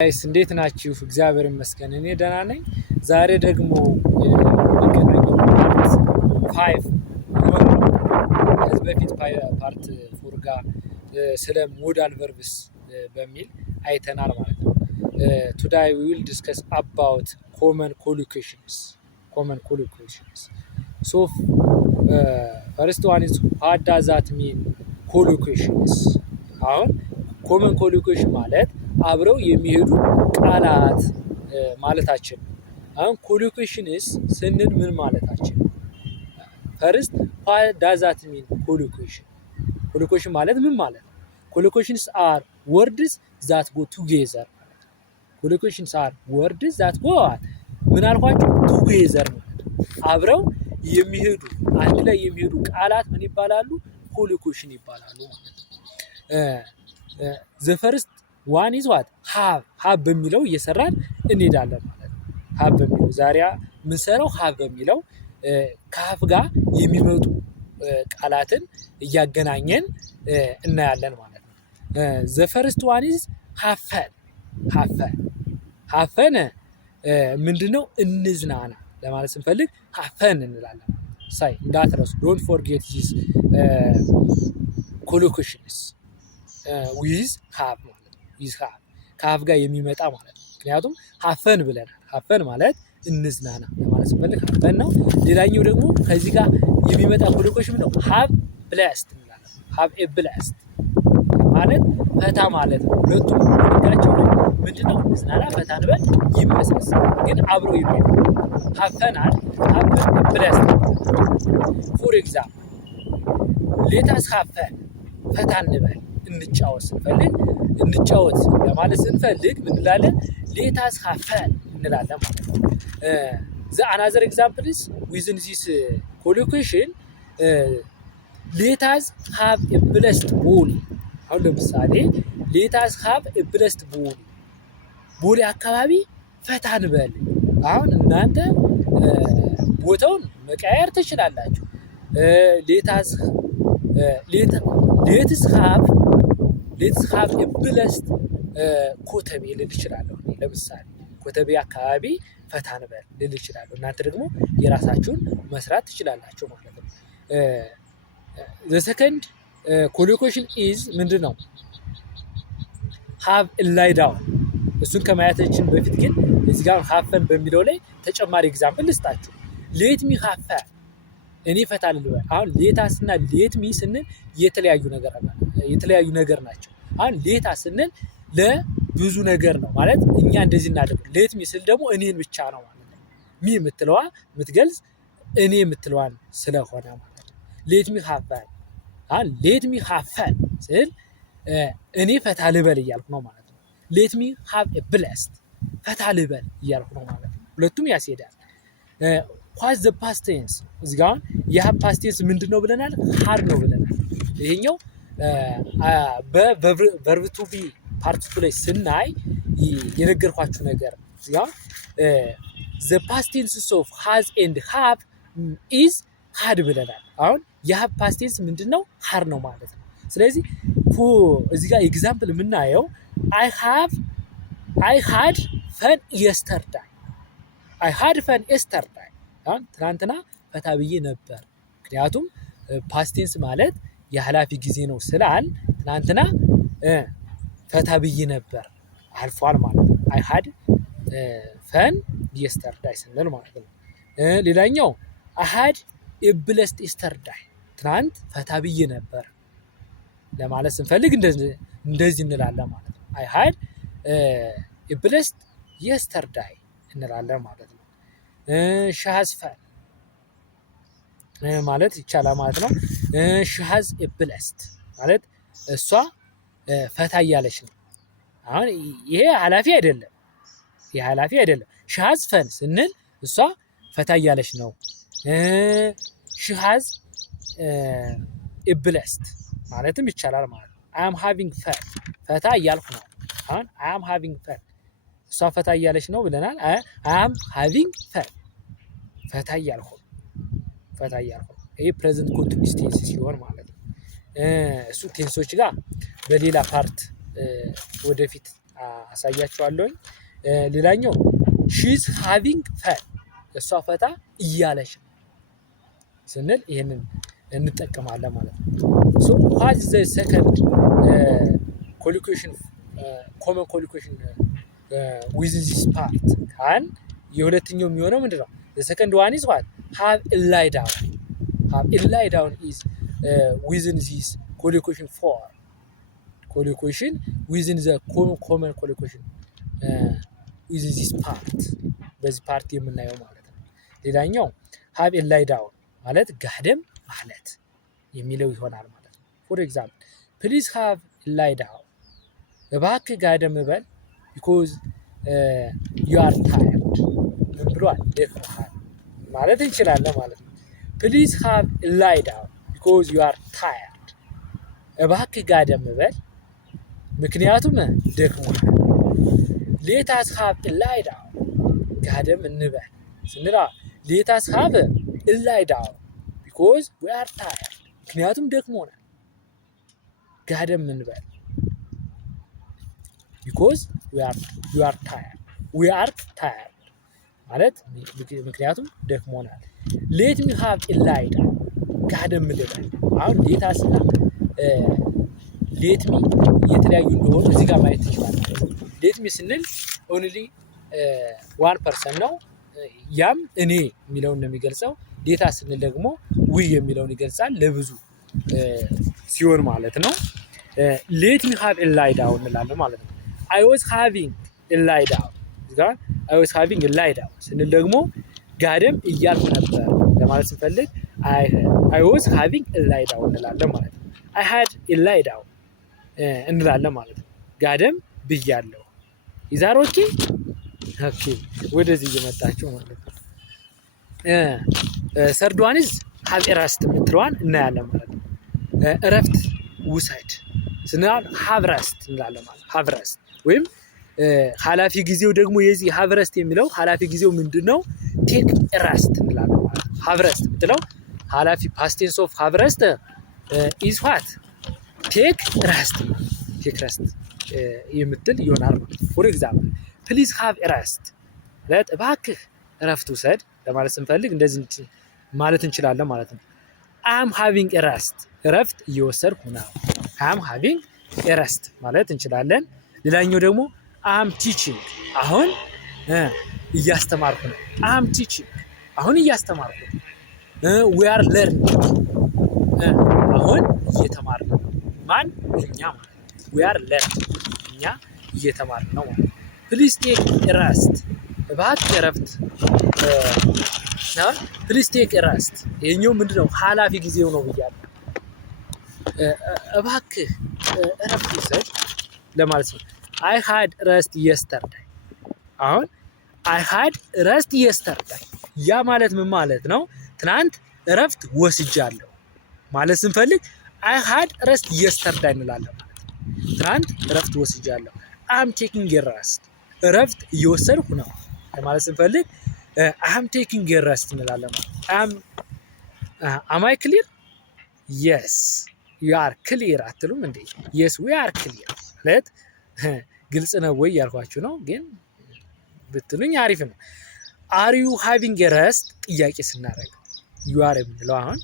ጋይስ እንዴት ናችሁ? እግዚአብሔር ይመስገን እኔ ደህና ነኝ። ዛሬ ደግሞ የምንገናኘው ፓርት 5 ይሆናል። ከዚህ በፊት ፓርት 4 ጋር ስለ ሞዳል ቨርብስ በሚል አይተናል ማለት ነው። ቱዳይ ዊ ዊል ዲስከስ አባውት ኮመን ኮሎኬሽንስ ሶ ፈርስት ዋን ኢዝ ዋት ዳዝ ዛት ሚን ኮሎኬሽንስ። አሁን ኮመን ኮሎኬሽን ማለት አብረው የሚሄዱ ቃላት ማለታችን። አሁን ኮሎኬሽንስ ስንል ምን ማለታችን? ፈርስት ዋት ዳዝ ዛት ሚን ኮሎኬሽን። ኮሎኬሽን ማለት ምን ማለት ነው? ኮሎኬሽንስ አር ወርድስ ዛት ጎ ቱጌዘር። ኮሎኬሽንስ አር ወርድስ ዛት ጎ ምን አልኳችሁ? ቱጌዘር ማለት አብረው የሚሄዱ አንድ ላይ የሚሄዱ ቃላት ምን ይባላሉ? ኮሎኬሽን ይባላሉ ማለት ነው። ዘ ፈርስት ዋን ኢዝ ዋት ሀብ በሚለው እየሰራን እንሄዳለን ማለት ነው። ሀብ በሚለው ዛሬ የምንሰራው ሀብ በሚለው ከሀብ ጋር የሚመጡ ቃላትን እያገናኘን እናያለን ማለት ነው። ዘ ፈርስት ዋን ኢዝ ሀፈን ምንድነው? እንዝናና ለማለት ስንፈልግ ሀፈን እንላለን። ሳይ እንዳትረሱ፣ ዶንት ፎርጌት ዚስ ኮሎኬሽንስ ዊዝ ሀብ ማለት ነው። ዊዝ ሀብ ከሀብ ጋር የሚመጣ ማለት ነው። ምክንያቱም ሀፈን ብለናል። ሀፈን ማለት እንዝናና ለማለት ስንፈልግ ሀፈን ነው። ሌላኛው ደግሞ ከዚህ ጋር የሚመጣ ኮሎኬሽን ነው። ሀብ ብለስት እንላለን። ሀብ ኤ ብለስት ማለት ፈታ ማለት ነው። ሁለቱም ንጋቸው ነው ምንድነው? እንዝናና፣ ፈታ እንበል ይመሳሰላል፣ ግን አብረው የሚሄዱ ሀፈናል። ሀብ ብለስት ፎር ኤግዛምፕል ሌታስ ሀፈን፣ ፈታ እንበል እንጫወት ስንፈልግ እንጫወት ለማለት ስንፈልግ ምን እንላለን? ሌታስ ሀፈን እንላለን ማለት ነው። ዘ አናዘር ኤግዛምፕልስ ዊዝን ዚስ ኮሎኬሽን ሌታስ ሀብ ኤ ብለስድ ቦሊ። አሁን ለምሳሌ ሌታስ ሀብ ኤ ብለስድ ቦሊ፣ ቦሌ አካባቢ ፈታ እንበል። አሁን እናንተ ቦታውን መቀያየር ትችላላችሁ። ሌትስ ሀብ ኤ ብለስድ ኮተቤ ልል እችላለሁ። ለምሳሌ ኮተቤ አካባቢ ፈታ እንበል ልል እችላለሁ። እናንተ ደግሞ የራሳችሁን መስራት ትችላላችሁ ማለት ነው። ዘ ሰከንድ ኮሎኬሽን ኢዝ ምንድን ነው? ሀብ ላይ ዳውን። እሱን ከማየታችን በፊት ግን እዚህ ጋር ሀፈን በሚለው ላይ ተጨማሪ ኤግዛምፕል ልስጣችሁ። ሌት ሚ ሀፈን፣ እኔ ፈታ ልበል። አሁን ሌታስ እና ሌት ሚ ስንል የተለያዩ ነገር ናቸው። አሁን ሌታ ስንል ለብዙ ነገር ነው ማለት እኛ እንደዚህ እናደርግ። ሌት ሚ ስል ደግሞ እኔን ብቻ ነው ማለት ነው። ሚ የምትለዋ የምትገልጽ እኔ የምትለዋን ስለሆነ ማለት ነው። ሌት ሚ ሀፈን። አሁን ሌት ሚ ሀፈን ስል እኔ ፈታ ልበል እያልኩ ነው ማለት ነው። ሌት ሚ ሀብ ኤ ብለስድ፣ ፈታ ልበል እያልኩ ነው ማለት ነው። ሁለቱም ያስሄዳል። ዋትስ ዘ ፓስት ቴንስ? እዚህ ጋር የሀብ ፓስት ቴንስ ምንድን ነው ብለናል? ሀድ ነው ብለናል። ይሄኛው በቨርብ ቱ ቢ ፓርት 2 ላይ ስናይ የነገርኳችሁ ነገር እዚህ ጋር ዘ ፓስት ቴንስ ኦፍ ሃዝ ኤንድ ሃብ ኢዝ ሃድ ብለናል። አሁን የሀብ ፓስት ቴንስ ምንድን ነው? ሃድ ነው ማለት ነው። ስለዚህ እዚህ ጋር ኤግዛምፕል የምናየው አይ ሃድ ፈን የስተርዳይ። አይ ሃድ ፈን የስተርዳይ። አሁን ትናንትና ፈታ ብዬ ነበር። ምክንያቱም ፓስት ቴንስ ማለት የኃላፊ ጊዜ ነው ስላል ትናንትና ፈታ ብዬ ነበር አልፏል ማለት ነው። አይ ሃድ ፈን የስተርዳይ ስንል ማለት ነው። ሌላኛው አይ ሃድ ኤ ብለስድ የስተርዳይ፣ ትናንት ፈታ ብዬ ነበር ለማለት ስንፈልግ እንደዚህ እንላለን ማለት ነው። አይ ሃድ ኤ ብለስድ የስተርዳይ እንላለን ማለት ነው። ሺ ሃዝ ፈን ማለት ይቻላል ማለት ነው። ሺ ሃዝ ኤ ብለስድ ማለት እሷ ፈታ እያለች ነው። አሁን ይሄ ኃላፊ አይደለም። ሺ ሃዝ ፈን ስንል እሷ ፈታ እያለች ነው። ሺ ሃዝ ኤ ብለስድ ማለትም ይቻላል ማለት ነው። አይ አም ሃቪንግ ፈን፣ ፈታ እያልኩ ነው። አሁን አይ አም ሃቪንግ ፈን፣ እሷ ፈታ እያለች ነው ብለናል። አይ አም ሃቪንግ ፈን፣ ፈታ እያልኩ። ይሄ ፕሬዘንት ኮንቲኒዩስ ቴንስ ሲሆን ማለት ነው። እሱ ቴንሶች ጋር በሌላ ፓርት ወደፊት አሳያችኋለሁ። ሌላኛው she's having fun እሷ ፈታ እያለች ስንል ይሄንን እንጠቀማለን ማለት ነው። so what is the second collocation common collocation within this part ካል የሁለተኛው የሚሆነው ምንድነው? the second one is what have a lie down. have a lie down is within this collocation for collocation within the common collocation within this part በዚህ ፓርት የምናየው ማለት ነው። ሌላኛው have a lie down ማለት ጋደም ማለት የሚለው ይሆናል ማለት ነው። for example please have a lie down እባክህ ጋደም በል because you are tired ምን ብሏል? ደክሞሃል ማለት እንችላለን ማለት ነው። please have a lie down because you are tired እባክህ ጋደም በል ምክንያቱም ደክሞሃል። let us have a lie down ጋደም እንበል ስንል let us have a lie down because we are tired ምክንያቱም ደክሞናል። ጋደም እንበል because we are tired ማለት ምክንያቱም ደክሞናል። let me have a lie down ጋደም ልበል። አሁን let us እና let me የተለያዩ እንደሆኑ እዚህ ጋር ማየት ትችላላችሁ። let me ስንል only one person ነው ያም እኔ የሚለውን ነው የሚገልጸው። ሌታ ስንል ደግሞ ዊ የሚለውን ይገልጻል ለብዙ ሲሆን ማለት ነው። let me have a lie down እንላለን ማለት ነው። I was having a lie down ጋር I was having a lie down ስንል ደግሞ ጋደም እያልኩ ነበር ለማለት ስንፈልግ I was having a lie down እንላለን ማለት ነው። I had a lie down እንላለን ማለት ነው። ጋደም ብያለሁ። ይዛር ኦኬ ወደዚህ እየመጣችሁ ማለት ነው። ሰርድዋንዝ have a rest የምትለዋን እናያለን ማለት ነው። እረፍት ውሰድ ስንል have rest እንላለን ማለት ነው። have rest ወይም ኃላፊ ጊዜው ደግሞ የዚህ have rest የሚለው ኃላፊ ጊዜው ምንድነው? take rest እንላለን ማለት ነው። have rest የምትለው ኃላፊ past tense of have rest is what take rest የምትል ይሆናል ማለት ነው። for example please have a rest ማለት እባክህ እረፍት ውሰድ ለማለት ስንፈልግ እንደዚህ ማለት እንችላለን ማለት ነው። I am having a rest እረፍት እየወሰድኩ ነው። I am having a rest ማለት እንችላለን። ሌላኛው ደግሞ I am teaching አሁን እያስተማርኩ ነው። I am teaching አሁን እያስተማርኩ ነው። we are learning አሁን እየተማርን ነው። ማን? እኛ ማለት ነው። we are learning እኛ እየተማርን ነው ማለት ነው። please take a rest እባክህ እረፍት please take a rest ይሄኛው ምንድነው? ኃላፊ ጊዜው ነው ብያለሁ። እባክህ እረፍት ውሰድ ለማለት ነው። I had rest yesterday አሁን I had rest yesterday ያ ማለት ምን ማለት ነው? ትናንት እረፍት ወስጃለሁ ማለት ስንፈልግ I had rest yesterday እንላለን ማለት ነው። ትናንት እረፍት ወስጃለሁ። I'm taking a rest እረፍት እየወሰድኩ ነው ለማለት ስንፈልግ I'm taking a rest እንላለን ማለት ነው። am I clear? yes you are clear አትሉም እንዴ? yes we are clear ማለት ግልጽ ነው ወይ ያልኳችሁ ነው። ግን ብትሉኝ አሪፍ ነው። are you having a rest ጥያቄ ስናደርግ you are የምንለው አሁን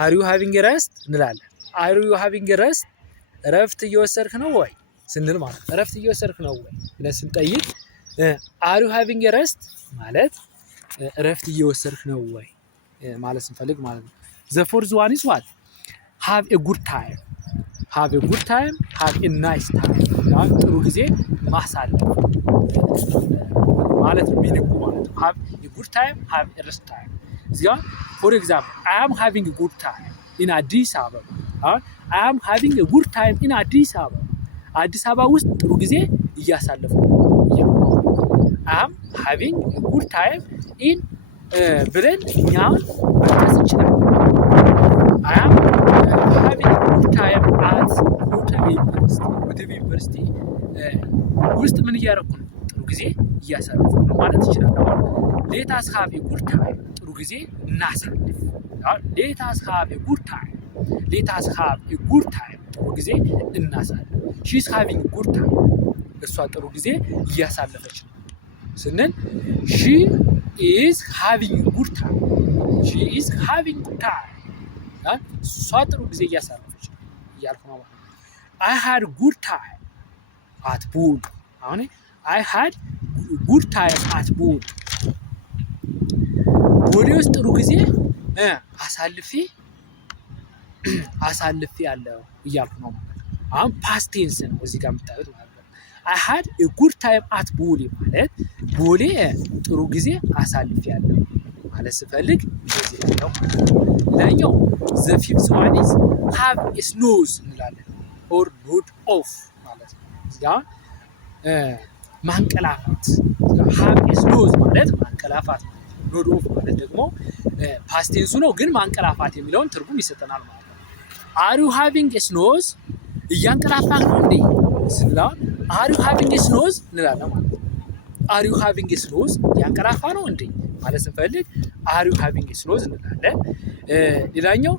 are you having a rest እንላለን። are you having a rest እረፍት እየወሰድክ ነው ወይ ስንል ማለት ነው። እረፍት እየወሰድክ ነው ወይ ብለን ስንጠይቅ are you having a rest ማለት እረፍት እየወሰድክ ነው ወይ ማለት ስንፈልግ ማለት ነው። the fourth one is what have a good time have a good time have a nice time ጥሩ ጊዜ ማሳለፍ ማለት ሚኒንጉ ማለት ነው። have a good time have a rest time እዚህ ጋር for example I am having a good time in አዲስ አበባ I am having a good time in አዲስ አበባ አዲስ አበባ ውስጥ ጥሩ ጊዜ እያሳለፉ ነው። I am having a good time in ብለን እኛም መጥቀስ እንችላለን። I am having a good time at ኮተቤ ዩኒቨርሲቲ ውስጥ ምን እያደረኩ ነው? ጥሩ ጊዜ እያሳለፉ ነው ማለት ይችላል። let us have a good time ጥሩ ጊዜ እናሳልፍ። let us have a good time let us have a good time ጥሩ ጊዜ እናሳልፍ። she is having a good time እሷ ጥሩ ጊዜ እያሳለፈች ነው ስንል ሺ ኢዝ ሃቪንግ ጉድ ታይም ሺ ኢዝ ሃቪንግ ጉድ ታይም እሷ ጥሩ ጊዜ እያሳለፈች ነው እያልኩ ነው ማለት ነው። አይ ሃድ ጉድ ታይም አት ፑል አሁን አይ ሃድ ጉድ ታይም አት ፑል ፑል ውስጥ ጥሩ ጊዜ አሳልፌ ያለው እያልኩ ነው ማለት ነው። አሁን ፓስት ቴንስ ነው እዚህ ጋር የምታዩት ማለት ነው። አይ ሃድ ኤ ጉድ ታይም አት ቦሌ ማለት ቦሌ ጥሩ ጊዜ አሳልፌ ያለው ማለት ስፈልግ እንደዚህ ያለው ላኛው ዘ ፊፍዝ ዋን ኢዝ ሃቭ ኤ ስኖዝ እንላለን ኦር ኖድ ኦፍ ማለት ነው። እዚህ ጋር ማንቀላፋት ሃቭ ኤ ስኖዝ ማለት ማንቀላፋት ኖድ ኦፍ ማለት ደግሞ ፓስት ቴንሱ ነው ግን ማንቀላፋት የሚለውን ትርጉም ይሰጠናል ማለት ነው። አር ዩ ሃቪንግ ኤ ስኖዝ እያንቀላፋህ ነው እንዴ ስንል አር ዩ ሃቪንግ ኤ ስኖዝ እንላለን ማለት ነው። አር ዩ ሃቪንግ ኤ ስኖዝ እያንቀላፋ ነው እንዴ ማለት ስንፈልግ አር ዩ ሃቪንግ ኤ ስኖዝ እንላለን። ሌላኛው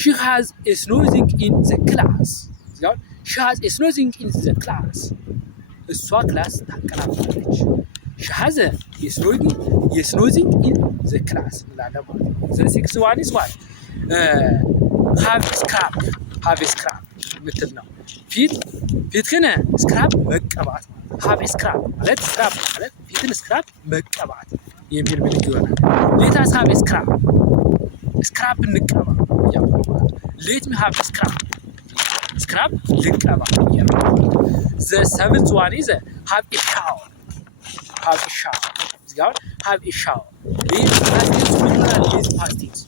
ሺ ሃዝ ኤ ስኖዚንግ ኢን ዘ ክላስ ሺ ሃዝ ኤ ስኖዚንግ ኢን ዘ ክላስ እሷ ክላስ ታንቀላፋለች። ሺ ሃዝ ኤ ስኖዚንግ ኢን ዘ ክላስ እንላለን ማለት ነው። ዘ ሲክስ ዋን ኢዝ ዋት ሃቭ ስክራፕ ምትል ነው። ፊትህን ስክራፕ መቀባት ሃቭ ስክራፕ ማለት ስክራፕ ማለት ፊትን ስክራፕ መቀባት የሚል ምልክት ይሆናል። ሌታስ ሃቭ ስክራፕ እንቀባ ያለው ሌት ሚ ሃቭ ስክራፕ ልቀባ ያለው ዘ ሰቨንዝ ዋን ኢዝ ሃቭ ኤ ሻወር እዚህ ጋር ሃቭ ኤ ሻወር ይህ ፓስት ቴንስ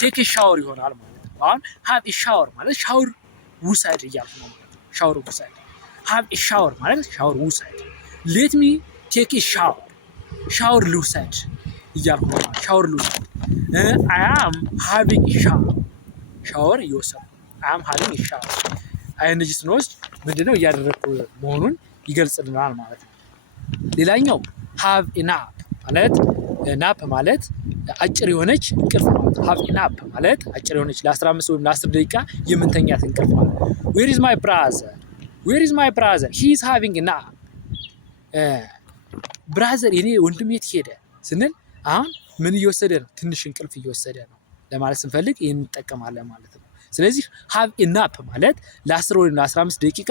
ቴክ ኤ ሻወር ይሆናል ማለት ነው። አሁን ሃቭ ኤ ሻወር ማለት ሻወር ውሰድ እያልኩ ነው ማለት ነው። ሻወር ውሰድ ሃቭ ኤ ሻወር ማለት ሻወር ውሰድ። ሌት ሚ ቴክ ኤ ሻወር ልውሰድ እያልኩ ነው ማለት ሻወር ልውሰድ። አይ አም ሃቪንግ ኤ ሻወር እየወሰድኩ አይ አም ሃቪንግ ኤ ሻወር አይነጂ ስንወስድ ምንድነው እያደረግኩ መሆኑን ይገልጽልናል ማለት ነው። ሌላኛው ሃቭ ኤ ናፕ ማለት ናፕ ማለት አጭር የሆነች እንቅልፍ ማለት ሃቭ ኤ ናፕ ማለት አጭር የሆነች ለ15 ወይም ለ10 ደቂቃ የምንተኛት እንቅልፍ ማለት ዌር ኢዝ ማይ ብራዘር ሂ ኢዝ ሃቪንግ ና ብራዘር የኔ ወንድም የት ሄደ ስንል አሁን ምን እየወሰደ ነው? ትንሽ እንቅልፍ እየወሰደ ነው ለማለት ስንፈልግ ይህን እንጠቀማለን ማለት ነው። ስለዚህ ሃቭ ኤ ናፕ ማለት ለ10 ወይም ለ15 ደቂቃ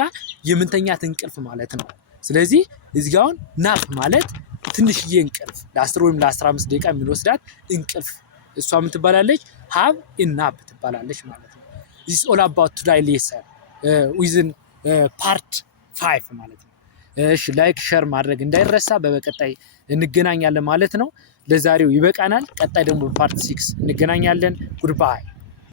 የምንተኛት እንቅልፍ ማለት ነው። ስለዚህ እዚህ ጋር አሁን ናፕ ማለት ትንሽዬ እንቅልፍ ለ10 ወይም ለ15 ደቂቃ የምንወስዳት እንቅልፍ እሷ ምን ትባላለች? ሃቭ ኤ ናፕ ትባላለች ማለት ነው። ዚስ ኦል አባውት ቱዴይ ሌሰን ዊዝን ፓርት 5 ማለት ነው። እሺ ላይክ ሼር ማድረግ እንዳይረሳ። በቀጣይ እንገናኛለን ማለት ነው። ለዛሬው ይበቃናል። ቀጣይ ደግሞ ፓርት 6 እንገናኛለን። ጉድባይ